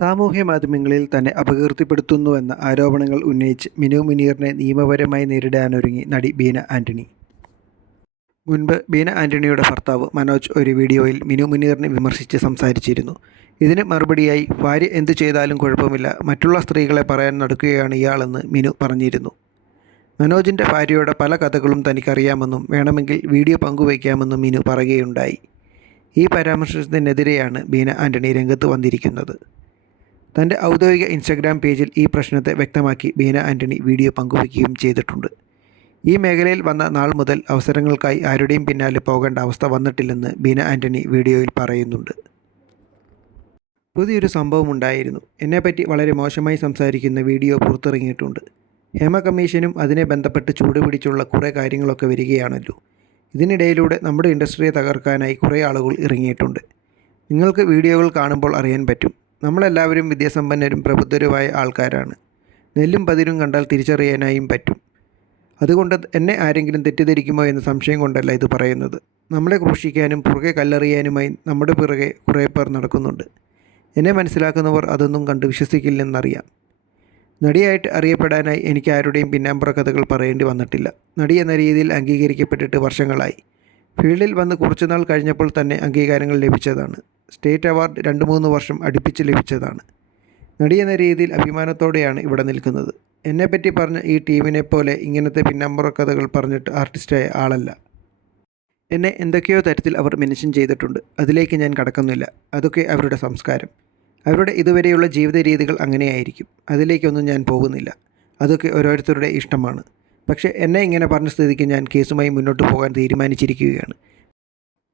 സാമൂഹ്യ മാധ്യമങ്ങളിൽ തന്നെ അപകീർത്തിപ്പെടുത്തുന്നുവെന്ന ആരോപണങ്ങൾ ഉന്നയിച്ച് മിനു മുനീറിനെ നിയമപരമായി നേരിടാനൊരുങ്ങി നടി ബീന ആന്റണി. മുൻപ് ബീന ആന്റണിയുടെ ഭർത്താവ് മനോജ് ഒരു വീഡിയോയിൽ മിനു മുനീറിനെ വിമർശിച്ച് സംസാരിച്ചിരുന്നു. ഇതിന് മറുപടിയായി ഭാര്യ എന്തു ചെയ്താലും കുഴപ്പമില്ല, മറ്റുള്ള സ്ത്രീകളെ പറയാൻ നടക്കുകയാണ് ഇയാളെന്ന് മിനു പറഞ്ഞിരുന്നു. മനോജിൻ്റെ ഭാര്യയുടെ പല കഥകളും തനിക്കറിയാമെന്നും വേണമെങ്കിൽ വീഡിയോ പങ്കുവയ്ക്കാമെന്നും മിനു പറയുകയുണ്ടായി. ഈ പരാമർശത്തിനെതിരെയാണ് ബീന ആന്റണി രംഗത്ത് വന്നിരിക്കുന്നത്. തൻ്റെ ഔദ്യോഗിക ഇൻസ്റ്റഗ്രാം പേജിൽ ഈ പ്രശ്നത്തെ വ്യക്തമാക്കി ബീന ആന്റണി വീഡിയോ പങ്കുവയ്ക്കുകയും ചെയ്തിട്ടുണ്ട്. ഈ മേഖലയിൽ വന്ന നാൾ മുതൽ അവസരങ്ങൾക്കായി ആരുടെയും പിന്നാലെ പോകേണ്ട അവസ്ഥ വന്നിട്ടില്ലെന്ന് ബീന ആന്റണി വീഡിയോയിൽ പറയുന്നുണ്ട്. പുതിയൊരു സംഭവം ഉണ്ടായിരുന്നു. എന്നെപ്പറ്റി വളരെ മോശമായി സംസാരിക്കുന്ന വീഡിയോ പുറത്തിറങ്ങിയിട്ടുണ്ട്. ഹേമ കമ്മീഷനും അതിനെ ബന്ധപ്പെട്ട് ചൂടുപിടിച്ചുള്ള കുറേ കാര്യങ്ങളൊക്കെ വരികയാണല്ലോ. ഇതിനിടയിലൂടെ നമ്മുടെ ഇൻഡസ്ട്രിയെ തകർക്കാനായി കുറേ ആളുകൾ ഇറങ്ങിയിട്ടുണ്ട്. നിങ്ങൾക്ക് വീഡിയോകൾ കാണുമ്പോൾ അറിയാൻ പറ്റും. നമ്മളെല്ലാവരും വിദ്യാസമ്പന്നരും പ്രബുദ്ധരുമായ ആൾക്കാരാണ്. നെല്ലും പതിരും കണ്ടാൽ തിരിച്ചറിയാനായും പറ്റും. അതുകൊണ്ട് എന്നെ ആരെങ്കിലും തെറ്റിദ്ധരിക്കുമോ എന്ന സംശയം കൊണ്ടല്ല ഇത് പറയുന്നത്. നമ്മളെ ക്രൂശിക്കാനും പുറകെ കല്ലെറിയാനുമായി നമ്മുടെ പിറകെ കുറേ പേർ നടക്കുന്നുണ്ട്. എന്നെ മനസ്സിലാക്കുന്നവർ അതൊന്നും കണ്ട് വിശ്വസിക്കില്ലെന്നറിയാം. നടിയായിട്ട് അറിയപ്പെടാനായി എനിക്ക് ആരുടെയും പിന്നാമ്പുറ കഥകൾ പറയേണ്ടി വന്നിട്ടില്ല. നടി എന്ന രീതിയിൽ അംഗീകരിക്കപ്പെട്ടിട്ട് വർഷങ്ങളായി. ഫീൽഡിൽ വന്ന് കുറച്ചുനാൾ കഴിഞ്ഞപ്പോൾ തന്നെ അംഗീകാരങ്ങൾ ലഭിച്ചതാണ്. സ്റ്റേറ്റ് അവാർഡ് 2-3 വർഷം അടുപ്പിച്ച് ലഭിച്ചതാണ്. നടി എന്ന രീതിയിൽ അഭിമാനത്തോടെയാണ് ഇവിടെ നിൽക്കുന്നത്. എന്നെപ്പറ്റി പറഞ്ഞ ഈ ടീമിനെ പോലെ ഇങ്ങനത്തെ പിന്നാമ്പുറ കഥകൾ പറഞ്ഞിട്ട് ആർട്ടിസ്റ്റായ ആളല്ല. എന്നെ എന്തൊക്കെയോ തരത്തിൽ അവർ മെൻഷൻ ചെയ്തിട്ടുണ്ട്. അതിലേക്ക് ഞാൻ കടക്കുന്നില്ല. അതൊക്കെ അവരുടെ സംസ്കാരം, അവരുടെ ഇതുവരെയുള്ള ജീവിത രീതികൾ അങ്ങനെയായിരിക്കും. അതിലേക്കൊന്നും ഞാൻ പോകുന്നില്ല. അതൊക്കെ ഓരോരുത്തരുടെ ഇഷ്ടമാണ്. പക്ഷേ എന്നെ ഇങ്ങനെ പറഞ്ഞ സ്ഥിതിക്ക് ഞാൻ കേസുമായി മുന്നോട്ട് പോകാൻ തീരുമാനിച്ചിരിക്കുകയാണ്.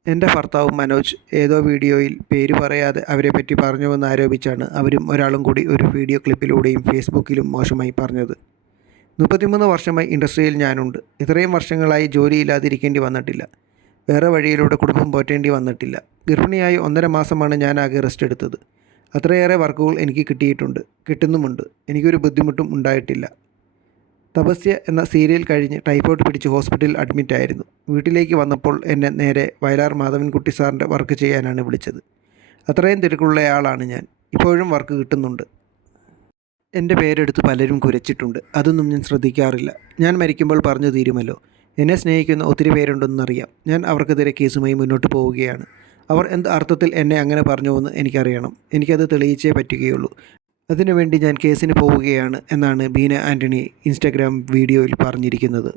എൻ്റെ ഭർത്താവ് മനോജ് ഏതോ വീഡിയോയിൽ പേര് പറയാതെ അവരെപ്പറ്റി പറഞ്ഞുവെന്ന് ആരോപിച്ചാണ് അവരും ഒരാളും കൂടി ഒരു വീഡിയോ ക്ലിപ്പിലൂടെയും ഫേസ്ബുക്കിലും മോശമായി പറഞ്ഞത്. 33 വർഷമായി ഇൻഡസ്ട്രിയിൽ ഞാനുണ്ട്. ഇത്രയും വർഷങ്ങളായി ജോലിയില്ലാതിരിക്കേണ്ടി വന്നിട്ടില്ല. വേറെ വഴിയിലൂടെ കുടുംബം പോറ്റേണ്ടി വന്നിട്ടില്ല. ഗർഭിണിയായി 1.5 മാസമാണ് ഞാൻ ആകെ റെസ്റ്റ് എടുത്തത്. അത്രയേറെ വർക്കുകൾ എനിക്ക് കിട്ടിയിട്ടുണ്ട്, കിട്ടുന്നുമുണ്ട്. എനിക്കൊരു ബുദ്ധിമുട്ടും ഉണ്ടായിട്ടില്ല. തപസ്യ എന്ന സീരിയൽ കഴിഞ്ഞ് ടൈഫോയിഡ് പിടിച്ച് ഹോസ്പിറ്റലിൽ അഡ്മിറ്റായിരുന്നു. വീട്ടിലേക്ക് വന്നപ്പോൾ എന്നെ നേരെ വയലാർ മാധവൻകുട്ടി സാറിൻ്റെ വർക്ക് ചെയ്യാനാണ് വിളിച്ചത്. അത്രയും തിരക്കുള്ളയാളാണ് ഞാൻ. ഇപ്പോഴും വർക്ക് കിട്ടുന്നുണ്ട്. എൻ്റെ പേരെടുത്ത് പലരും കുരച്ചിട്ടുണ്ട്. അതൊന്നും ഞാൻ ശ്രദ്ധിക്കാറില്ല. ഞാൻ മരിക്കുമ്പോൾ പറഞ്ഞു തീരുമല്ലോ. എന്നെ സ്നേഹിക്കുന്ന ഒത്തിരി പേരുണ്ടെന്നറിയാം. ഞാൻ അവർക്കെതിരെ കേസുമായി മുന്നോട്ട് പോവുകയാണ്. അവർ എന്ത് അർത്ഥത്തിൽ എന്നെ അങ്ങനെ പറഞ്ഞുവെന്ന് എനിക്കറിയണം. എനിക്കത് തെളിയിച്ചേ പറ്റുകയുള്ളൂ. അതിനുവേണ്ടി ഞാൻ കേസിന് പോവുകയാണ് എന്നാണ് ബീന ആന്റണി ഇൻസ്റ്റഗ്രാം വീഡിയോയിൽ പറഞ്ഞിരിക്കുന്നത്.